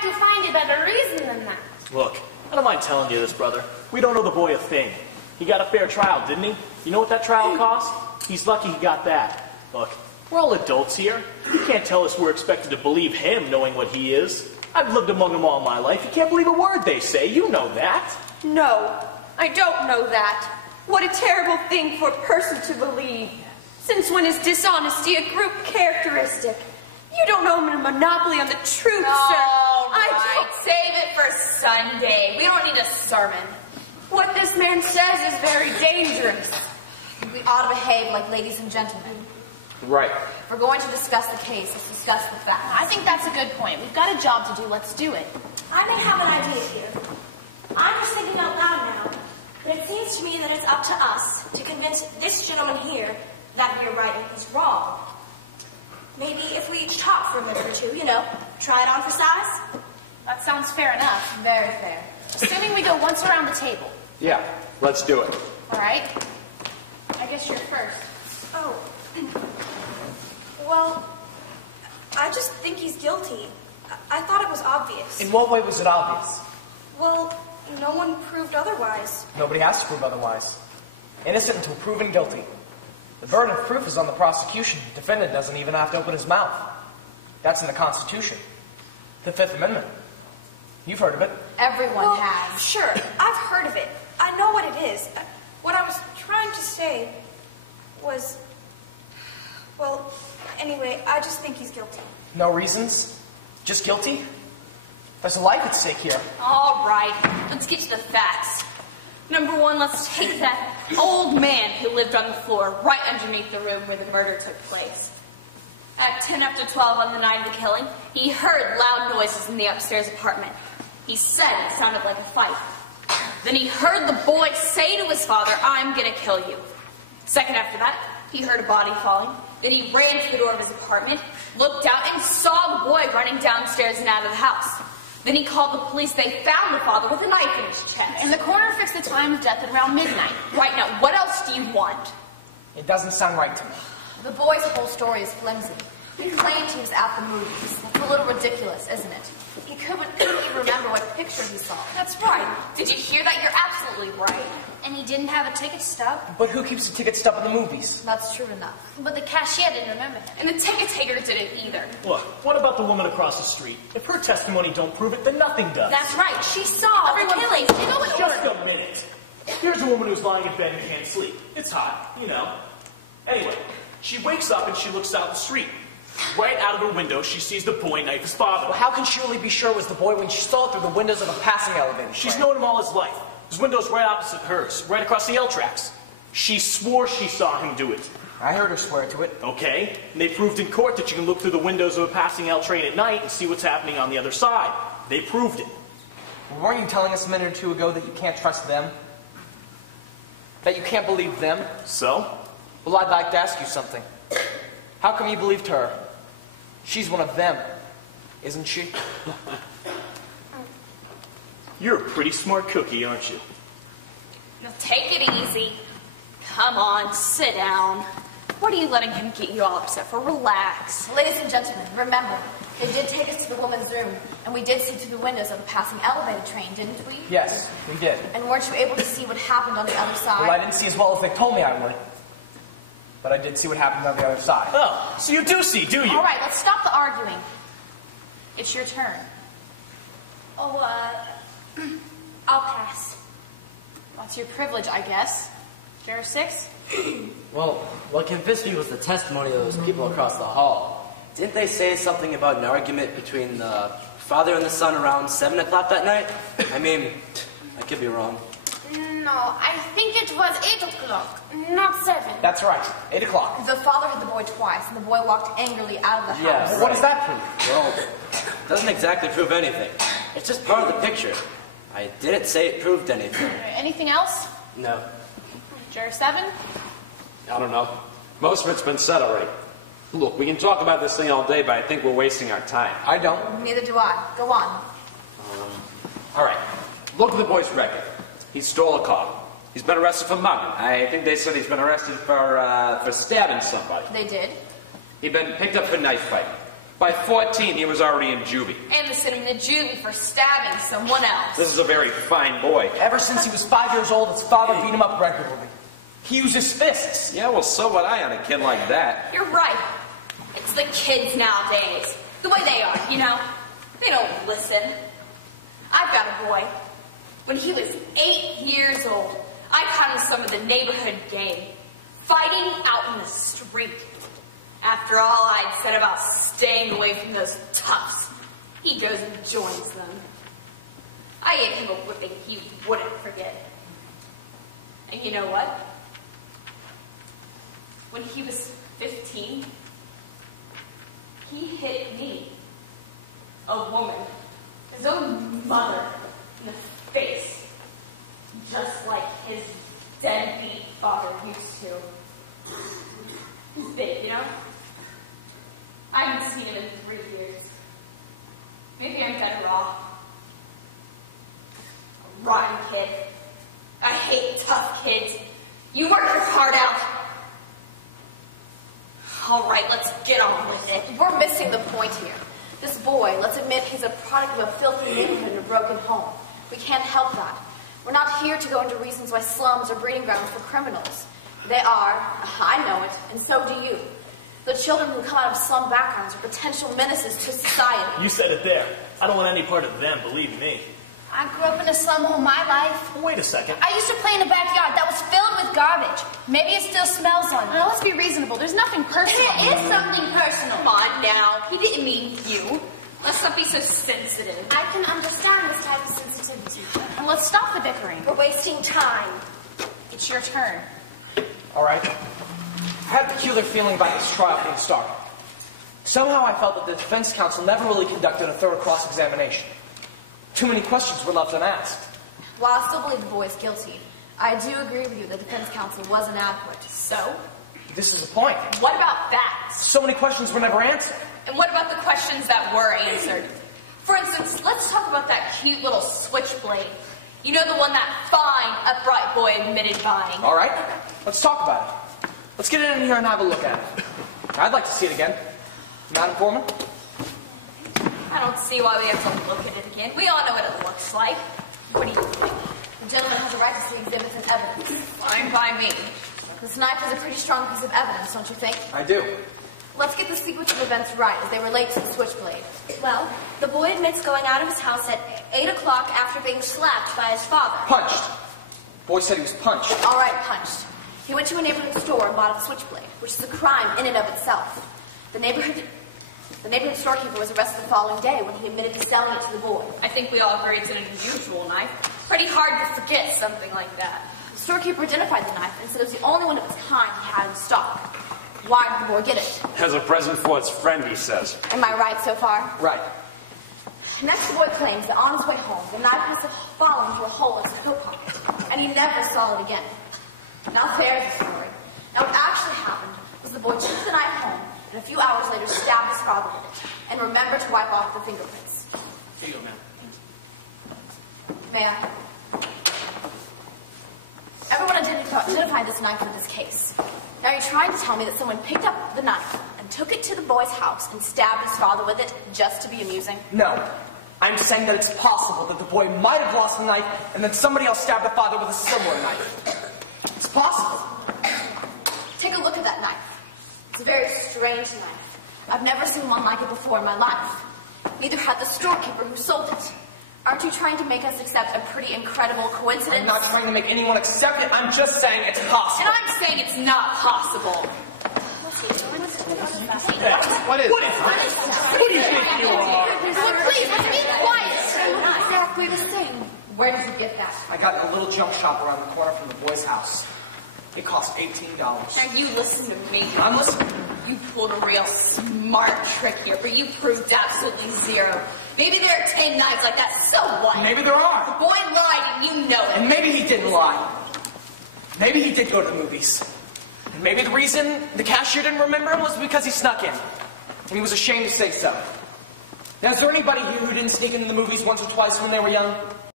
try to find a better reason than that. Look, I don't mind telling you this, brother. We don't owe the boy a thing. He got a fair trial, didn't he? You know what that trial cost? He's lucky he got that. Look, we're all adults here. You can't tell us we're expected to believe him knowing what he is. I've lived among them all my life. You can't believe a word they say. You know that. No, I don't know that. What a terrible thing for a person to believe. Since when is dishonesty a group characteristic? You don't own a monopoly on the truth, sir. All right, save it for Sunday. We don't need a sermon. What this man says is very dangerous. We ought to behave like ladies and gentlemen. Right. If we're going to discuss the case, let's discuss the facts. I think that's a good point. We've got a job to do. Let's do it. I may have an idea here. I'm just thinking out loud now, but it seems to me that it's up to us to convince this gentleman here that we're right and he's wrong. Maybe if we each talk for a minute or two, you know, try it on for size. That sounds fair enough. Very fair. Assuming we go once around the table. Yeah, let's do it. All right. I guess you're first. Oh. Well, I just think he's guilty. I thought it was obvious. In what way was it obvious? Well, no one proved otherwise. Nobody has to prove otherwise. Innocent until proven guilty. The burden of proof is on the prosecution. The defendant doesn't even have to open his mouth. That's in the Constitution. The Fifth Amendment. You've heard of it. Everyone has. Sure, I've heard of it. I know what it is. What I was trying to say was... Well, anyway, I just think he's guilty. No reasons? Just guilty? There's a life at stake here. All right, let's get to the facts. Number one, let's take that old man who lived on the floor right underneath the room where the murder took place. At 10 after 12 on the night of the killing, he heard loud noises in the upstairs apartment. He said it sounded like a fight. Then he heard the boy say to his father, "I'm gonna kill you." Second after that, he heard a body falling. Then he ran to the door of his apartment, looked out, and saw the boy running downstairs and out of the house. Then he called the police. They found the father with a knife in his chest. And the coroner fixed the time of death at around midnight. Right, now, what else do you want? It doesn't sound right to me. The boy's whole story is flimsy. He claimed he was at the movies. That's a little ridiculous, isn't it? He couldn't even remember what picture he saw. That's right. Did you hear that? You're absolutely right. And he didn't have a ticket stub. But who keeps a ticket stub in the movies? That's true enough. But the cashier didn't remember him. And the ticket taker didn't either. Look, what about the woman across the street? If her testimony don't prove it, then nothing does. That's right. She saw Everyone, the killing. please, take over. Just a minute. Here's a woman who's lying in bed and can't sleep. It's hot, you know. Anyway, she wakes up and she looks out the street. Right out of her window, she sees the boy knife his father. Well, how can she really be sure it was the boy when she saw it through the windows of a passing elevator? She's known him all his life. His window's right opposite hers, right across the L tracks. She swore she saw him do it. I heard her swear to it. Okay, and they proved in court that you can look through the windows of a passing L train at night and see what's happening on the other side. They proved it. Well, weren't you telling us a minute or two ago that you can't trust them? That you can't believe them? So? Well, I'd like to ask you something. How come you believed her? She's one of them, isn't she? You're a pretty smart cookie, aren't you? Now take it easy. Come on, sit down. What are you letting him get you all upset for? Relax. Ladies and gentlemen, remember, they did take us to the woman's room, and we did see through the windows of a passing elevator train, didn't we? Yes, we did. And weren't you able to see what happened on the other side? Well, I didn't see as well as they told me I would. But I did see what happened on the other side. Oh, so you do see, do you? All right, let's stop the arguing. It's your turn. Oh, I'll pass. That's your privilege, I guess. Juror 6? Well, what convinced me was the testimony of those people across the hall. Didn't they say something about an argument between the father and the son around 7 o'clock that night? I mean, I could be wrong. No, I think it was 8 o'clock, not 7. That's right, 8 o'clock. The father hit the boy twice, and the boy walked angrily out of the house. Yeah, Well, what does that prove? Well, doesn't exactly prove anything. It's just part of the picture. I didn't say it proved anything. Anything else? No. Juror 7? I don't know. Most of it's been said already. Look, we can talk about this thing all day, but I think we're wasting our time. I don't. Neither do I. Go on. All right. Look at the boy's record. He stole a car. He's been arrested for mugging. I think they said he's been arrested for stabbing somebody. They did. He'd been picked up for knife fighting. By 14, he was already in juvie. And they sent him to juvie for stabbing someone else. This is a very fine boy. Ever since he was 5 years old, his father beat him up regularly. He used his fists. Yeah, well, so would I on a kid like that. You're right. It's the kids nowadays. The way they are, you know? They don't listen. I've got a boy. When he was 8 years old, I caught him some of the neighborhood game, fighting out in the street. After all I'd said about staying away from those toughs, he goes and joins them. I gave him a whipping he wouldn't forget. And you know what? When he was 15, he hit me, a woman, his own mother, in the face, just like his deadbeat father used to. He's big, you know? I haven't seen him in 3 years. Maybe I'm better off. A rotten kid. I hate tough kids. You work your heart out. All right, let's get on with it. We're missing the point here. This boy, let's admit he's a product of a filthy neighborhood and a broken home. We can't help that. We're not here to go into reasons why slums are breeding grounds for criminals. They are, I know it, and so do you. The children who come out of slum backgrounds are potential menaces to society. You said it there. I don't want any part of them, believe me. I grew up in a slum all my life. Wait a second. I used to play in a backyard that was filled with garbage. Maybe it still smells on you. Now, let's be reasonable. There's nothing personal. There is something personal. Come on now. He didn't mean you. Let's not be so sensitive. I can understand this type of sensitivity. And let's stop the bickering. We're wasting time. It's your turn. All right. I had a peculiar feeling about this trial being started. Somehow I felt that the defense counsel never really conducted a thorough cross-examination. Too many questions were left unasked. While I still believe the boy is guilty, I do agree with you that the defense counsel was inadequate. So? This is the point. What about that? So many questions were never answered. And what about the questions that were answered? For instance, let's talk about that cute little switchblade. You know, the one that fine, upright boy admitted buying. All right. Let's talk about it. Let's get in here and have a look at it. I'd like to see it again. Madam Foreman? I don't see why we have to look at it again. We all know what it looks like. What do you think? The gentleman has a right to see exhibits and evidence. Fine by me. This knife is a pretty strong piece of evidence, don't you think? I do. Let's get the sequence of events right as they relate to the switchblade. Well, the boy admits going out of his house at 8 o'clock after being slapped by his father. Punched. Boy said he was punched. All right, punched. He went to a neighborhood store and bought a switchblade, which is a crime in and of itself. The neighborhood storekeeper was arrested the following day when he admitted to selling it to the boy. I think we all agree it's an unusual knife. Pretty hard to forget something like that. The storekeeper identified the knife and said it was the only one of its kind he had in stock. Why did the boy get it? As a present for its friend, he says. Am I right so far? Right. Next, the boy claims that on his way home, the knife must have fallen into a hole in his coat pocket, and he never saw it again. Now there's the story. Now what actually happened was the boy took the knife home, and a few hours later stabbed his father with it, and remembered to wipe off the fingerprints. Here you go, ma'am. May I? Everyone identified this knife for this case. Now you're trying to tell me that someone picked up the knife and took it to the boy's house and stabbed his father with it just to be amusing? No. I'm saying that it's possible that the boy might have lost the knife and then somebody else stabbed the father with a similar knife. It's possible. Take a look at that knife. It's a very strange knife. I've never seen one like it before in my life. Neither had the storekeeper who sold it. Aren't you trying to make us accept a pretty incredible coincidence? I'm not trying to make anyone accept it. I'm just saying it's possible. And I'm saying it's not possible. What is that? Who do you think you are? Please, let's be quiet. They're not exactly the same. Where did you get that? I got in a little junk shop around the corner from the boy's house. It cost $18. Now you listen to me. I'm listening. You pulled a real smart trick here, but you proved absolutely zero. Maybe there are 10 knives like that, so what? Maybe there are. The boy lied and you know it. And maybe he didn't lie. Maybe he did go to the movies. And maybe the reason the cashier didn't remember him was because he snuck in. And he was ashamed to say so. Now, is there anybody here who didn't sneak into the movies once or twice when they were young?